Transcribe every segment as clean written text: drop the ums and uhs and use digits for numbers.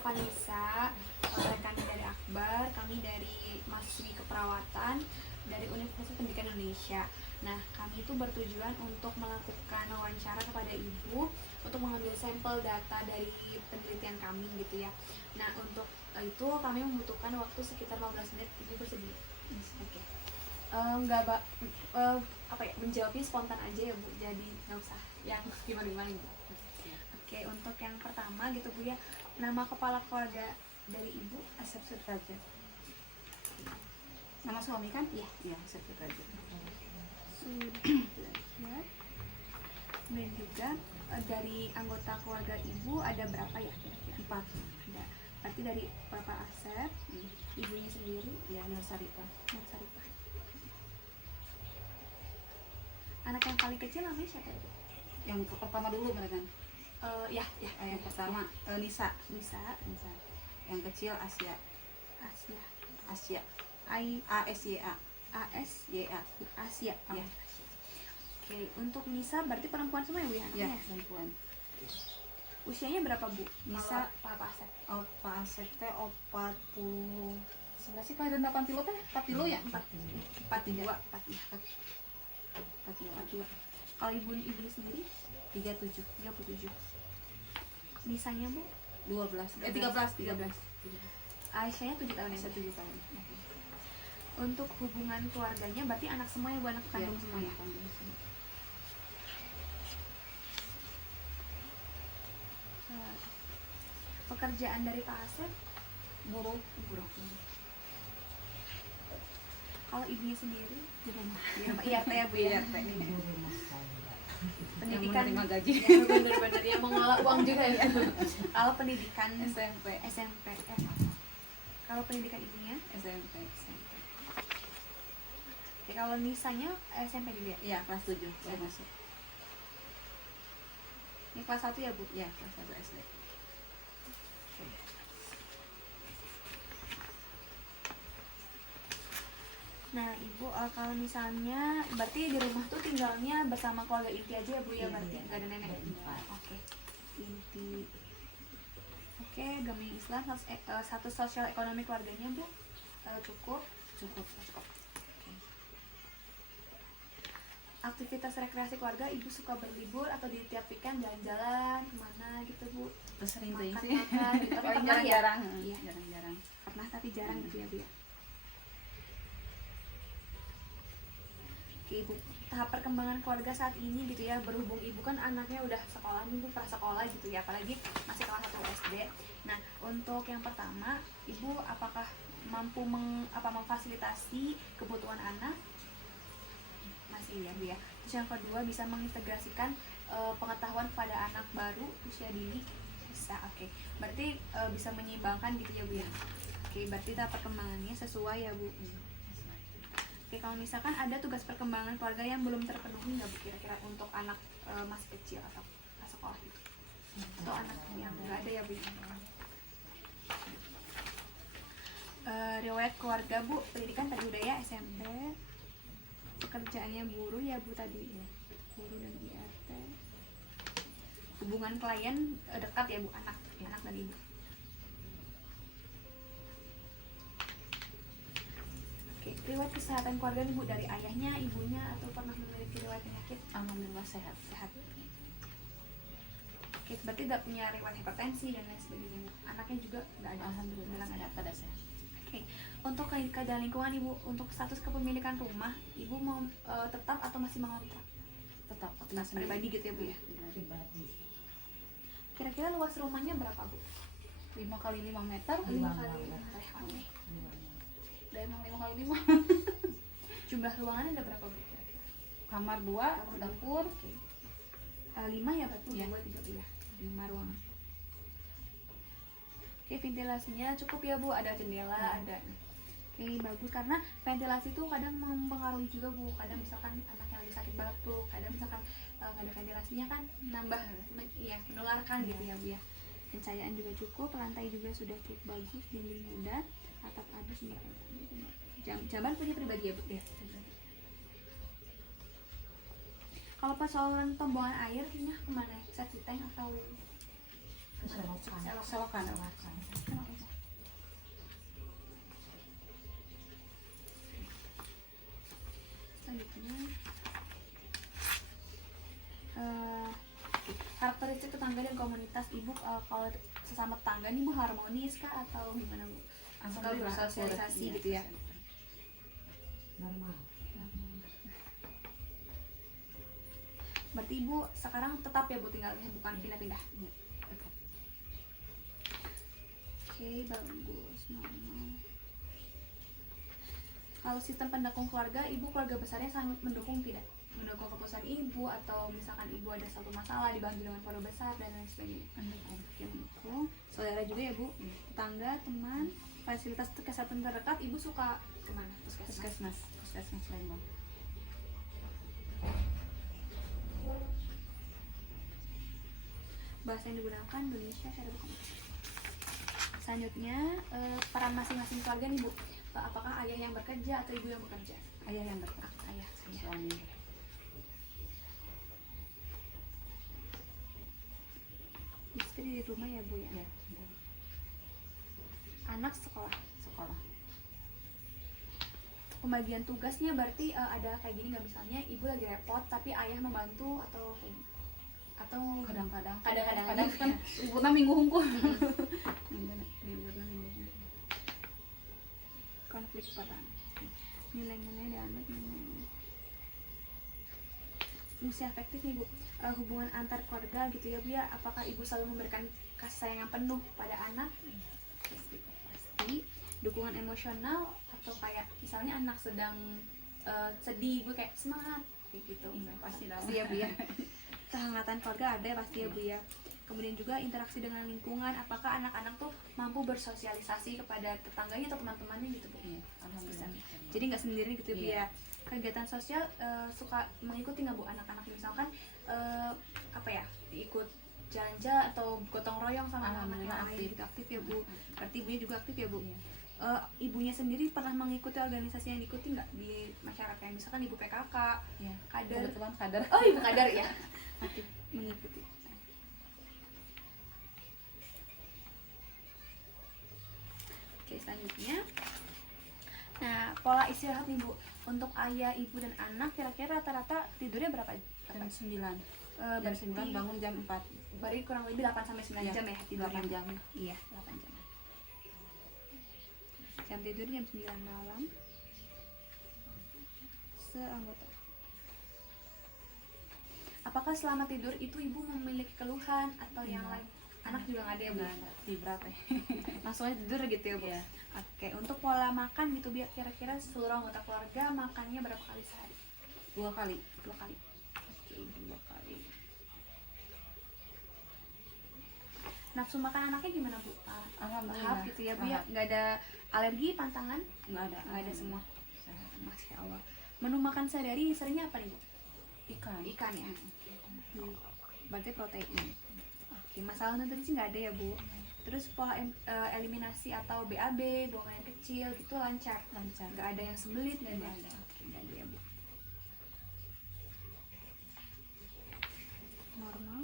Vanessa, rekan dari Akbar, kami dari mahasiswi keperawatan dari Universitas Pendidikan Indonesia. Nah, kami itu bertujuan untuk melakukan wawancara kepada ibu untuk mengambil sampel data dari penelitian kami gitu ya. Nah, untuk itu kami membutuhkan waktu sekitar 15 menit. Ibu bersedia? Oke. Apa ya, menjawabnya spontan aja ya Bu, jadi nggak usah yang gimana-gimana gitu. Oke, untuk yang pertama gitu Bu ya, nama kepala keluarga dari Ibu Asep Sudrajat. Nama suami kan? Iya. Iya, Asep Sudrajat. Sudrajat. Dan juga dari anggota keluarga Ibu ada berapa ya kira-kira? 4. Ada. Berarti dari Bapak Asep, ibunya sendiri, Ya, Nur Sarita. Nur Sarita. Anak yang paling kecil namanya siapa ya? Yang pertama dulu kan? Ya. Yang pertama Nisa. Nisa. Yang kecil Asia. Asia. ASYA. ASYA. Asia. Ya. Oke, untuk Nisa berarti perempuan semua ya Bu ya? Ya, perempuan. Usianya berapa Bu? Nisa, Pak Asep. Pak Asep teh 40. Sebelah sih kelahiran 80 teh, 40 ya? 42. Kalau ibu sendiri 37. Nisanya Bu? 13. Aisyahnya 7 tahun ya? 7 tahun. Untuk hubungan keluarganya berarti anak semua ya Bu, anak kandung semua ya? Pekerjaan dari Pak Asep? Buruh. Kalau ibunya sendiri? Di rumah. IRT ya Bu ya? IRT. Pendidikan, yang menerima gaji. Ya bener-bener ya, mengelola uang juga ya. Kalau pendidikan SMP. Kalau pendidikan ibunya SMP. Oke, kalau Nisanya SMP juga ya? Iya, kelas 7 saya masuk. Ini kelas 1 ya Bu? Iya, kelas 1 SD. Nah Ibu, kalau misalnya berarti di rumah tuh tinggalnya bersama keluarga inti aja ya Bu ya? Berarti nggak ada nenek? Oke, inti. Oke, agama Islam, status sosial ekonomi keluarganya Bu cukup. Aktivitas rekreasi keluarga, Ibu suka berlibur atau di tiap weekend jalan-jalan kemana gitu Bu? Sering sih. Makan gitu. Tapi pernah ya? Jarang-jarang. Iya. Jarang-jarang. Pernah tapi jarang gitu ya Bu ya? Oke Ibu, tahap perkembangan keluarga saat ini gitu ya, berhubung Ibu kan anaknya udah sekolah nih Bu, prasekolah gitu ya, apalagi masih kelas 1 SD. Nah, untuk yang pertama, Ibu apakah mampu memfasilitasi kebutuhan anak? Masih ya Bu ya. Terus yang kedua, bisa mengintegrasikan pengetahuan pada anak baru usia dini? Bisa, oke. Berarti bisa menyeimbangkan gitu ya Bu ya. Oke, berarti tahap perkembangannya sesuai ya Bu. Oke, kalau misalkan ada tugas perkembangan keluarga yang belum terpenuhi nggak Bu, kira-kira untuk anak masih kecil atau sekolah gitu? Atau anak yang nggak ada ya Bu? Riwayat keluarga Bu, pendidikan tadi udah ya, SMP. Pekerjaannya buruh ya Bu tadi ya, buruh dan IRT. Hubungan klien dekat ya Bu, anak dan ibu. Oke, riwayat kesehatan keluarga nih Bu, dari ayahnya, ibunya, atau pernah memiliki riwayat penyakit? Alhamdulillah sehat. Oke, berarti tidak punya riwayat hipertensi dan lain sebagainya Bu. Anaknya juga nggak ada? Alhamdulillah sehat, pada sehat. Oke, untuk keadaan lingkungan Ibu, untuk status kepemilikan rumah, Ibu mau tetap atau masih mengontrak? Tetap Pribadi gitu ya Bu ya? Pribadi. Kira-kira luas rumahnya berapa Bu? 5 kali 5 meter. 5 kali 5 meter. Oke. Udah emang 5 kali 5. Jumlah ruangannya ada berapa Bu? Kamar 2, dapur. 5 ya berarti? Iya. 2, 3, 5 ruangan. Oke, ventilasinya cukup ya Bu, ada jendela, ada. Oke, bagus, karena ventilasi itu kadang mempengaruhi juga Bu. Kadang misalkan anaknya lagi sakit batuk, kadang misalkan nggak ada ventilasinya kan nambah menularkan gitu ya Bu ya. Pencahayaan juga cukup, lantai juga sudah cukup bagus, dinding mudah, atap ada semua. Jamban punya pribadi ya Bu ya. Kalau persoalan pembuangan air, kemana? Septic tank atau Selokan. Selanjutnya karakteristik tetangga dan komunitas ibu, kalau sesama tetangga nih bu harmonis kah atau gimana bu? Suka bersosialisasi gitu ya? Normal. Berarti ibu sekarang tetap ya bu tinggalnya, bukan pindah-pindah? Oke, bagus, normal. Kalau sistem pendukung keluarga, ibu keluarga besarnya sangat mendukung tidak? Mendukung keputusan ibu, atau misalkan ibu ada satu masalah dibantu dengan keluarga besar dan lain sebagainya? Mendukung. Saudara juga ya bu? Tetangga, teman, fasilitas kesehatan terdekat, ibu suka kemana? Puskesmas Lembang. Bahasa yang digunakan Indonesia, cara berkomunikasi. Selanjutnya peran masing-masing keluarga nih bu, apakah ayah yang bekerja atau ibu yang bekerja? Ayah yang bekerja. Ayah. Suami. Istri di rumah ya bu ya? Ya. Anak sekolah. Pembagian tugasnya berarti ada kayak gini nggak, misalnya ibu lagi repot tapi ayah membantu atau kayak gini? Atau Kadang-kadang Kadang-kadang. kan liburna minggu hungkul. konflik peran, nilai-nilai dan fungsi efektif nih bu, hubungan antar keluarga gitu ya bu ya, apakah ibu selalu memberikan kasih sayang yang penuh pada anak? Pasti. Dukungan emosional, atau kayak misalnya anak sedang sedih bu kayak semangat kayak gitu? Pasti dong. Pasti ya bu ya. Kehangatan keluarga ada pasti ya bu ya. Kemudian juga interaksi dengan lingkungan, apakah anak-anak tuh mampu bersosialisasi kepada tetangganya atau teman-temannya gitu bu? Iya, alhamdulillah. Jadi nggak sendiri gitu bu Iya. ya. Kegiatan sosial suka mengikuti nggak bu anak-anak, misalkan apa ya, ikut jalan-jalan atau gotong royong sama anak-anak yang lain gitu, aktif ya bu? Berarti ibunya juga aktif ya bu? Iya. Ibunya sendiri pernah mengikuti organisasi yang diikuti nggak di masyarakat, misalkan ibu PKK, Ya. kader? Kebetulan kader. Oh ibu kader ya, aktif mengikuti. Oke, selanjutnya, nah pola istirahat nih bu, untuk ayah, ibu dan anak kira-kira rata-rata tidurnya berapa? Jam 9. Jam Berarti 9 bangun jam 4. berarti kurang lebih 8 sampai 9 Iya, jam ya tidurnya? 8 jam. Iya, 8 jam. Jam tidur jam 9 malam seanggota. Apakah selama tidur itu ibu memiliki keluhan atau yang lain? Anak juga nggak ada ya bu? Fibra teh. Langsung aja tidur gitu ya bu? Iya. Oke, untuk pola makan gitu biar kira-kira seluruh anggota keluarga makannya berapa kali sehari? 2 kali. 2 kali. Oke, 2 kali. Nafsu makan anaknya gimana bu? Alhamdulillah. Lahap gitu ya bu ya? Lahap. Nggak ada alergi, pantangan? Nggak ada. Nggak ada semua. Masya Allah. Menu makan sehari-hari seringnya apa nih bu? Ikan. Ikan ya? Berarti protein. Oke, masalah nutrisi nggak ada ya bu? Terus pola eliminasi atau BAB, buang air kecil gitu lancar? Lancar. Nggak ada yang sembelit, nggak ada? Nggak ada. Oke, nggak ada ya bu. Normal.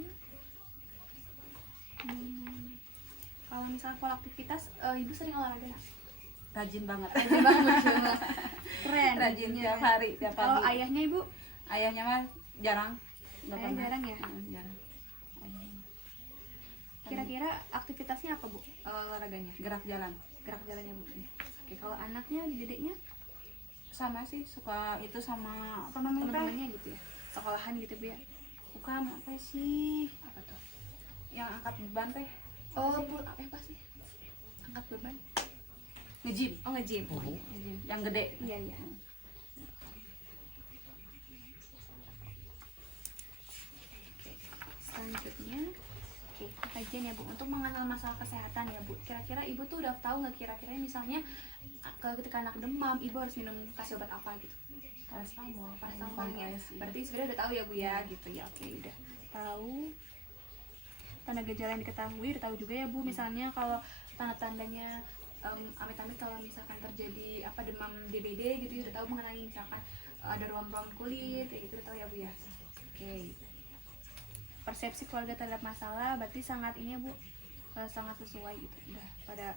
Kalau misalnya pola aktivitas, ibu sering olahraga nggak? Rajin banget. Rajin banget. Keren. Rajin ibunya. tiap hari, tiap Kalau pagi. ayahnya ibu? Ayahnya mah jarang. Nggak Ayah pernah. jarang ya? Jarang. Kira-kira aktivitasnya apa bu? Olahraganya? Gerak jalan. Gerak jalannya bu. Oke, kalau anaknya, dedeknya, Sama sih, suka itu sama apa namanya? teman-temannya gitu ya? Sekolahan gitu bu ya? Bukan apa sih? Apa tuh? Yang angkat beban teh. Oh bu, apa sih? Angkat beban? Nge-gym. Oh nge-gym. Nge-gym. Yang gede. Iya iya. Oke, selanjutnya, oke, kajian ya bu, untuk mengenal masalah kesehatan ya bu. Kira-kira ibu tuh udah tahu nggak kira-kira misalnya ketika anak demam, ibu harus minum kasih obat apa gitu? Paracetamol. Paracetamol ya. Kompres. Berarti sebenarnya udah tahu ya bu ya, gitu ya. Oke, udah tahu. Tanda gejala yang diketahui udah tahu juga ya bu. Misalnya kalau tanda-tandanya amit-amit kalau misalkan terjadi apa demam DBD gitu, udah tahu mengenai misalkan ada ruam-ruam kulit kayak gitu, udah tahu ya bu ya. Oke. Persepsi keluarga terhadap masalah berarti sangat ini ya bu, sangat sesuai gitu, udah pada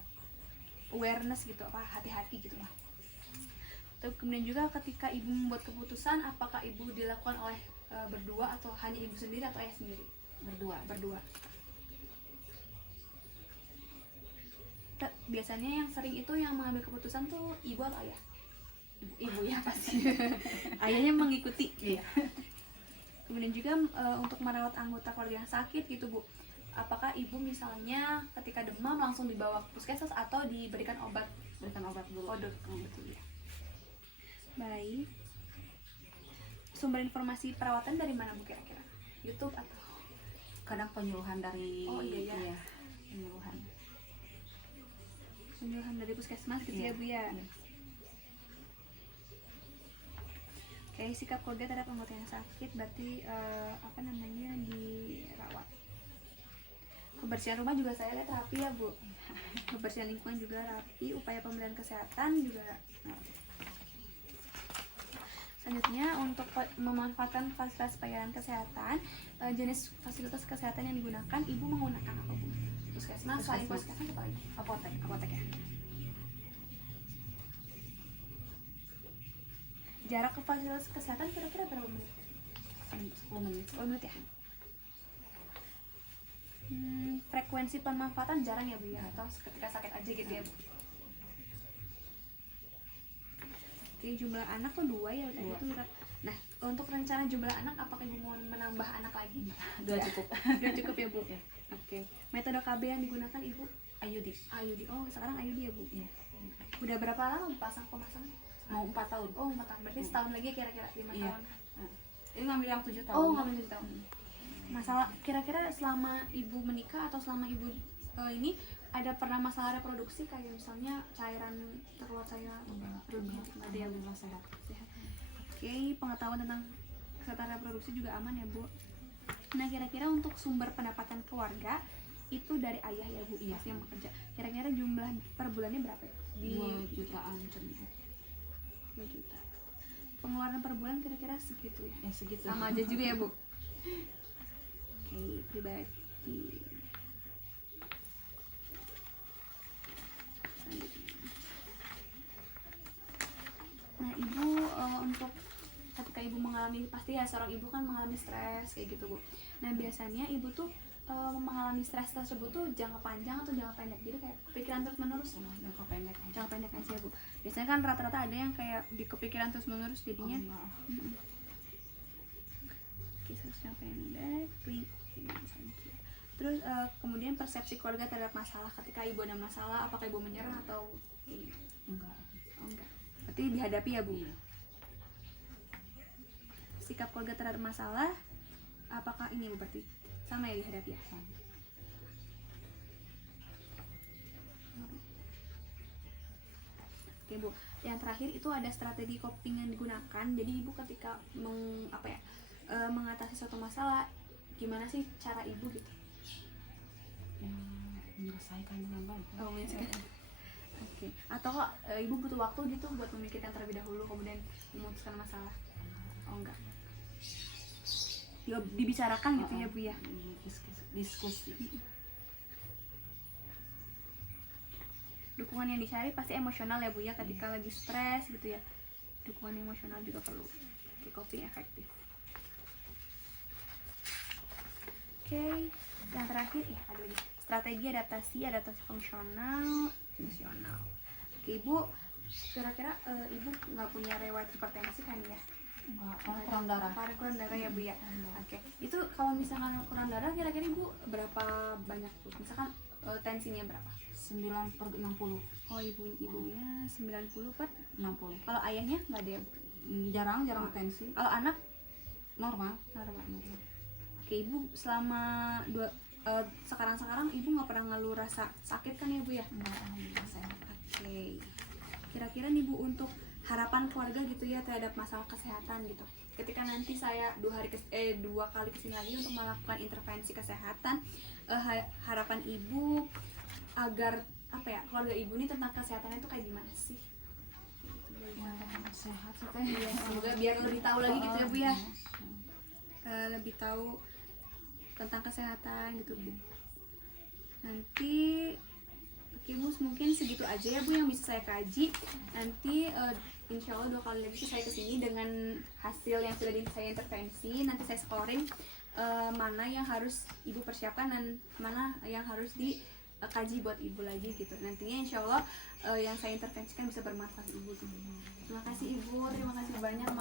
awareness gitu, apa hati-hati gitu lah. Terus kemudian juga ketika ibu membuat keputusan, apakah ibu dilakukan oleh berdua atau hanya ibu sendiri atau ayah sendiri? Berdua. Biasanya yang sering itu yang mengambil keputusan tuh ibu atau ayah? Ibu ya pasti. Ayahnya mengikuti. Iya. Kemudian juga untuk merawat anggota keluarga yang sakit gitu Bu, apakah ibu misalnya ketika demam langsung dibawa ke puskesmas atau diberikan obat? Berikan obat dulu. Betul ya. Baik. Sumber informasi perawatan dari mana Bu kira-kira? YouTube atau? Kadang penyuluhan dari Iya. Penyuluhan dari puskesmas gitu ya Bu ya. Iya. Oke, sikap keluarga terhadap anggota yang sakit berarti dirawat. Kebersihan rumah juga saya lihat rapi ya Bu. Kebersihan lingkungan juga rapi, upaya pembelian kesehatan juga rapi. Selanjutnya untuk memanfaatkan fasilitas pelayanan kesehatan, jenis fasilitas kesehatan yang digunakan, ibu menggunakan apa Bu? Puskesmas, selain puskesmas apa lagi? Apotek ya. Jarak ke fasilitas kesehatan kira-kira berapa menit? 10 menit. 10 menit ya. Frekuensi pemanfaatan jarang ya Bu ya, atau ketika sakit aja gitu ya Bu? Oke, jumlah anak tuh 2 ya tadi tuh. Nah, untuk rencana jumlah anak, apakah ibu mau menambah anak lagi? 2 cukup. 2 cukup ya Bu? Oke. Metode KB yang digunakan ibu? Ayudi. Oh, sekarang Ayudi ya Bu? Iya. Udah berapa lama pemasangan? Mau 4 tahun. Oh, 4 tahun. Berarti setahun lagi kira-kira 5 Iya. tahun. Ini ngambil yang 7 tahun. Oh, ngambil 7 tahun. Masalah kira-kira selama ibu menikah atau selama ibu ini ada pernah masalah reproduksi kayak misalnya cairan terkeluar cairan atau berlebihan? Ada ya Bu? Sehat. Oke, pengetahuan tentang kesehatan reproduksi juga aman ya Bu. Nah, kira-kira untuk sumber pendapatan keluarga itu dari ayah ya Bu, pasti yang bekerja. Kira-kira jumlah per bulannya berapa ya? 2 jutaan. 2 juta. Pengeluaran per bulan kira-kira segitu ya? Ya segitu. Sama aja juga ya Bu. Oke, pribadi. Nah, ibu untuk ketika ibu mengalami, pasti ya seorang ibu kan mengalami stres kayak gitu Bu. Nah, biasanya ibu tuh mengalami stres tersebut tuh jangka panjang atau jangka pendek, jadi kayak pikiran terus menerus? Jangka pendek. Jangka pendek aja Bu. Biasanya kan rata-rata ada yang kayak di kepikiran terus menerus jadinya. Oke, jangka pendek. Terus kemudian persepsi keluarga terhadap masalah, ketika ibu ada masalah, apakah ibu menyerah atau Enggak. enggak? Berarti dihadapi ya Bu. Sikap keluarga terhadap masalah, apakah ini Bu berarti sama ya dihadapi ya? Oke Bu, yang terakhir itu ada strategi coping yang digunakan. Jadi ibu ketika mengatasi suatu masalah, gimana sih cara ibu gitu? Menyelesaikan dengan baik. Oh, menyelesaikan. Oke. Atau kok ibu butuh waktu gitu buat memikirkan terlebih dahulu kemudian memutuskan masalah? Oh enggak. Dibicarakan gitu ya Bu ya? Diskusi. Dukungan yang dicari pasti emosional ya Bu ya, ketika lagi stres gitu ya. Dukungan emosional juga perlu. Oke, coping efektif. Oke, yang terakhir ya ada lagi strategi adaptasi fungsional. Oke Ibu, kira-kira ibu nggak punya riwayat hipertensi kan ya? Kurang darah. Kurang darah ya Bu ya. Oke, itu kalau misalkan kurang darah kira-kira ibu berapa banyak tuh? Misalkan tensinya berapa? 9/60. Oh ibunya 90/60. 60. Kalau ayahnya nggak ada ya Bu? Jarang tensi. Kalau anak Normal. Oke ibu selama sekarang ibu nggak pernah ngeluh rasa sakit kan ya Bu ya? Enggak, sehat. Oke. Kira-kira nih Bu untuk harapan keluarga gitu ya terhadap masalah kesehatan gitu. Ketika nanti saya 2 kali kesini lagi untuk melakukan intervensi kesehatan, harapan ibu agar keluarga ibu ini tentang kesehatannya itu kayak gimana sih? Sehat Ya, semoga biar lebih tahu lagi gitu ya Bu ya. Lebih tahu tentang kesehatan gitu Bu. Nanti oke Bu, mungkin segitu aja ya Bu yang bisa saya kaji. Nanti insya Allah 2 kali lagi saya kesini dengan hasil yang sudah saya intervensi. Nanti saya scoring mana yang harus Ibu persiapkan dan mana yang harus dikaji buat Ibu lagi gitu. Nantinya insya Allah yang saya intervensikan bisa bermanfaat Ibu. Terima kasih Ibu, terima kasih banyak.